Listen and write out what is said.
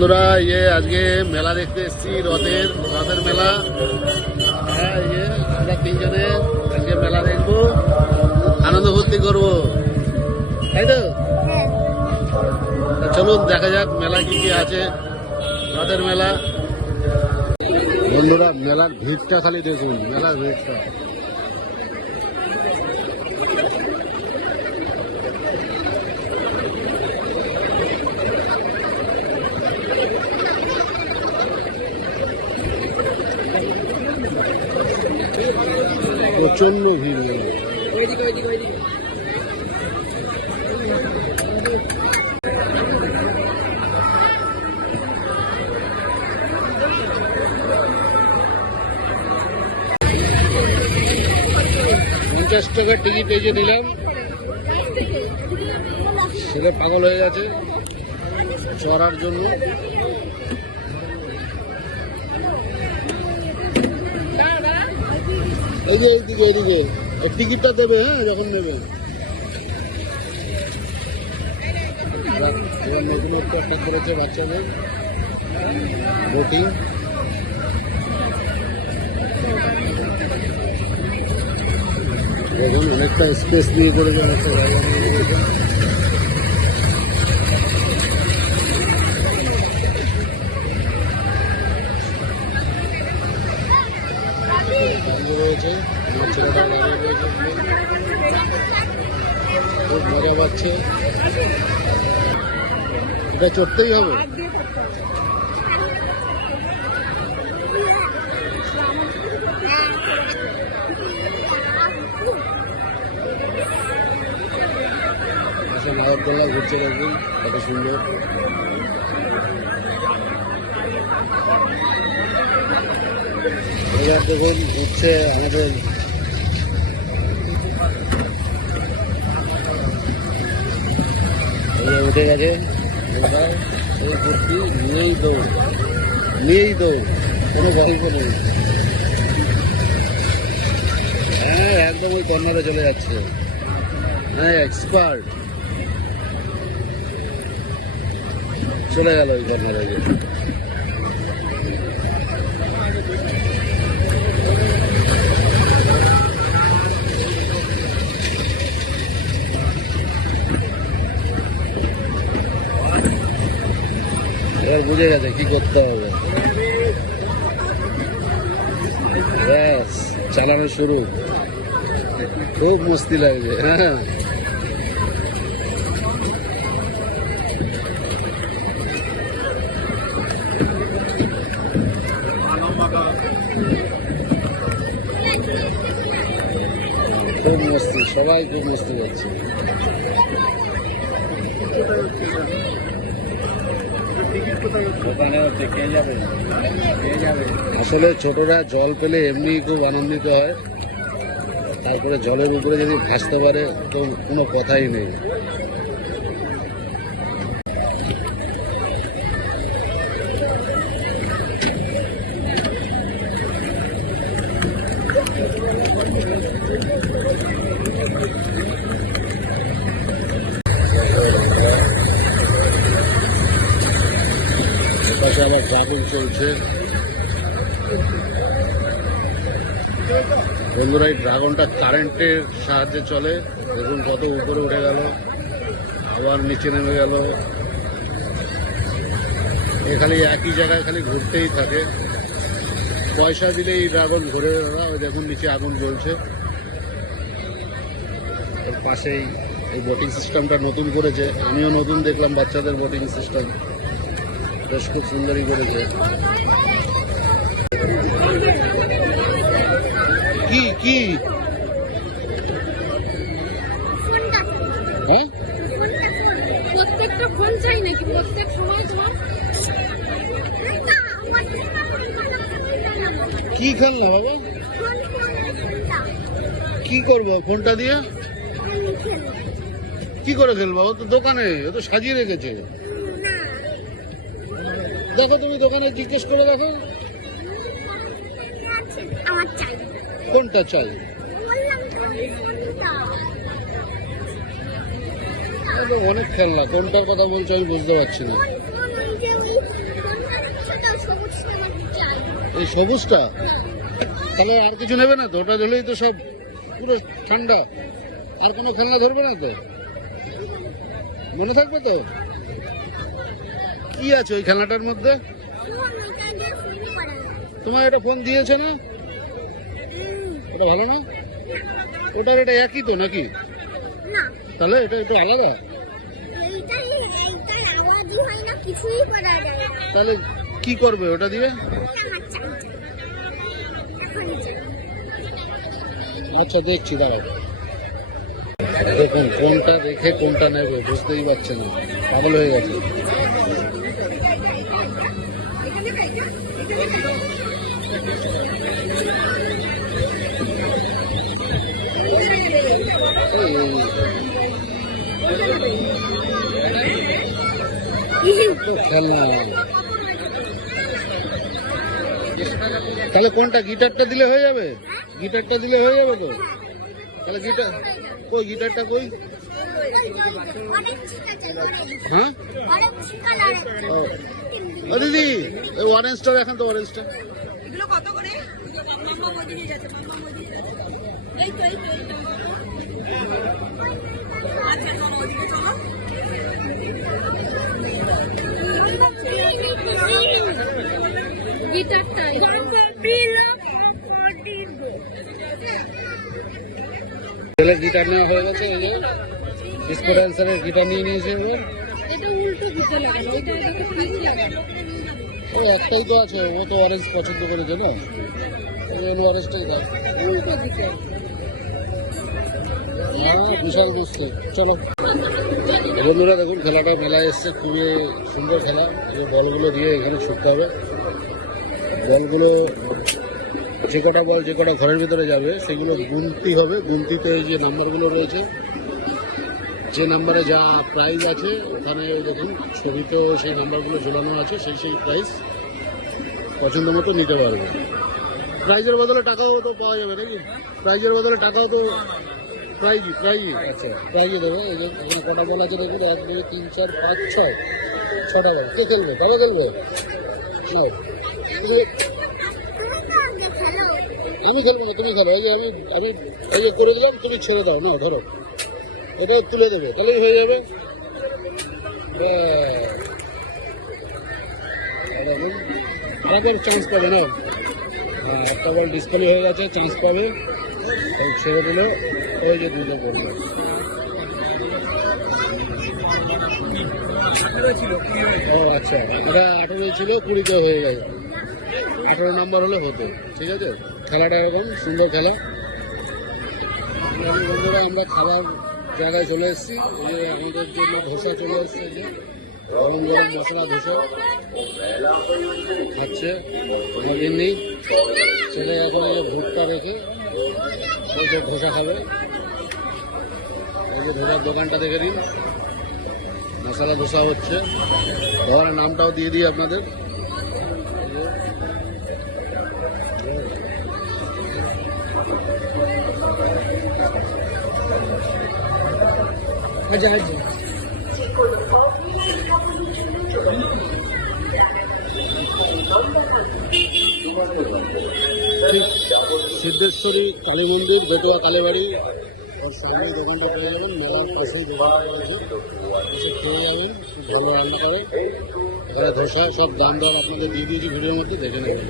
বন্ধুরা আজকে মেলা দেখতে এসেছি, রথের মেলা। হ্যাঁ, আমরা তিনজনে আজকে মেলা দেখবো, আনন্দ ফুর্তি করবো, তাই তো? চলুন দেখা যাক মেলা কি কি আছে, রথের মেলা। বন্ধুরা মেলার ভিড়টা খালি দেখুন, মেলার ভিড়টা। প্রচন্ড ভিড়। 50 টাকা টিকিট এই যে নিলাম, ছেলে পাগল হয়ে গেছে চড়ার জন্য। এই যে এইদিকে টিকিটটা দেবে, হ্যাঁ, যখন নেবে। নতুন একটা করেছে বাচ্চাদের বোটিং। দেখুন অনেকটা স্পেস দিয়ে করেছে, অনেকটা জায়গা নিয়ে করেছে। রয়েছে ছেলেটা দাঁড়িয়ে রয়েছে, খুব মজা পাচ্ছে। এটা চড়তেই হবে। নাগরদোল্লা ঘুরছে, দেখুন কত সুন্দর। এবার দেখুন উঠছে আমাদের উঠে গেছে। নিয়েই দৌড়, কোনো গল্প নেই। হ্যাঁ, একদম ওই কর্নারে চলে যাচ্ছে। হ্যাঁ, এক্সপার্ট চলে গেল ওই কর্নারে। এবার বুঝে গেছে কি করতে হবে, ব্যাস চালানো শুরু। খুব মস্তি লাগছে। হ্যাঁ, খুব মস্তি, সবাই খুব মস্তি করছে। আসলে ছোটরা জল পেলে এমনি খুব আনন্দিত হয়, তারপরে জলের উপরে যদি ভাসতে পারে তো কোনো কথাই নেই। আবার ড্রাগন চলছে। বন্ধুরা এই ড্রাগনটা কারেন্টের সাহায্যে চলে। দেখুন কত উপরে উঠে গেল, আবার নিচে নেমে গেল। খালি একই জায়গায় খালি ঘুরতেই থাকে। পয়সা দিলে এই ড্রাগন ঘুরে। ওই দেখুন নিচে আগুন জ্বলছে। ওর পাশেই এই বোটিং সিস্টেমটা নতুন করেছে, আমিও নতুন দেখলাম বাচ্চাদের বোটিং সিস্টেম, বেশ খুব সুন্দরই করেছে। কি কি হ্যাঁ, প্রত্যেকটা ফোন চাই নাকি প্রত্যেক সময় তোমার? কি খেলনা বাবা? কি করবো ফোনটা দিয়ে? কি করে খেলবো? ও তো দোকানে, ও তো সাজিয়ে রেখেছে। দেখো তুমি দোকানে জিজ্ঞেস করে দেখো কোনটা চাই। অনেক খেলনা, কোনটার কথা বলছো আমি বুঝতে পারছি না। এই সবুজটা? তাহলে আর কিছু নেবে না তো? ওটা ধরলেই তো সব পুরো ঠান্ডা। আর কোনো খেলনা ধরবে না তো? মনে থাকবে তো? কি আছে ওই খেলনাটার মধ্যে? তোমার এটা ফোন দিয়েছে না? এটা ভালো না? ওটার এটা একই তো নাকি? তাহলে এটা একটু আলাদা। তাহলে কি করবে ওটা দিয়ে? আচ্ছা দেখছি, দাঁড়াও। দেখুন কোনটা রেখে কোনটা নেবে বুঝতেই পারছে না, পাগল হয়ে গেছে। খেলনা তাহলে কোনটা? গিটারটা দিলে হয়ে যাবে? গিটারটা দিলে হয়ে যাবে তো? তাহলে গিটার কই? গিটারটা কই? হ্যাঁ ও দিদি, ওই অরেঞ্জটা দেখেন তো, অরেঞ্জটা। ছেলে গিটার নেওয়া হয়ে গেছে, এই যে স্পোর্ট অ্যান্সারের গিটার নিয়ে নিয়েছে এবার। এটা উল্টো দিতে লাগে, ওইটা দেখো ঠিক লাগানো। ও একটাই তো আছে, ও তো অরেঞ্জ পছন্দ করেছে না, ওই জন্য অরেঞ্জটাই দেয়। উল্টো দিতে হ্যাঁ বিশাল বুঝতে। চলো বন্ধুরা, দেখুন খেলাটা মেলায় এসছে, খুবই সুন্দর খেলা। এই বলগুলো দিয়ে এখানে ছুটতে হবে। বলগুলো যে কটা বল যে কটা ঘরের ভিতরে যাবে সেগুলো গুনতি হবে। গুনতিতে এই যে নাম্বারগুলো রয়েছে, যে নাম্বারে যা প্রাইজ আছে ওখানে দেখুন ছবিতেও সেই নাম্বারগুলো ঝোলানো আছে, সেই প্রাইজ পছন্দ মতো নিতে পারবে। প্রাইজের বদলে টাকাও তো পাওয়া যাবে নাকি? প্রাইজের বদলে টাকাও তো প্রাইজই। আচ্ছা প্রাইজে দেবে। এই যে এখানে কটা বল আছে দেখুন, 1 2 3 4 5 6 ছটা বল। কে খেলবে? বাবা খেলবে? না আমি খেলবো না, তুমি খেলো। এই যে আমি এই যে করে দিলাম, তুমি ছেড়ে দাও। না ধরো, এটাও তুলে দেবে, তাহলেই হয়ে যাবে। আগের চান্স পাবে না, একটা বল ডিসপ্লে হয়ে গেছে, চান্স পাবে। ছেড়ে দিল, ওই যে দুটো করবে। ও আচ্ছা, এটা 18 ছিল, 20 হয়ে গেছে। 18 নম্বর হলে হতো। ঠিক আছে, খেলাটা এরকম সুন্দর খেলা। বন্ধুরা, আমরা খাবার জায়গায় চলে এসেছি। এই যে আমাদের জন্য ধোসা চলে এসছে, যে গরম গরম মশলা ধোসা খাচ্ছে নবীনই। ছেলে এখন এই যে ভুট্টা রেখে এই যে ধোসা খাবে। এই যে ধোসার দোকানটা দেখে দিন, মশলা ধোসা হচ্ছে। দোকানের নামটাও দিয়ে দিই আপনাদের। ঠিক সিদ্ধেশ্বরী কালী মন্দির, বেতুয়া কালীবাড়ি, ওর সামনেই দোকানটা পেয়ে যাবেন। মেলার পাশেই দোকানটা রয়েছে, এসে খেয়ে যাবেন। খুব ভালো রান্না করে। এখানে ধোসা সব দাম দর আপনাদের দিয়ে দিয়েছি ভিডিওর মধ্যে, দেখে নেবেন।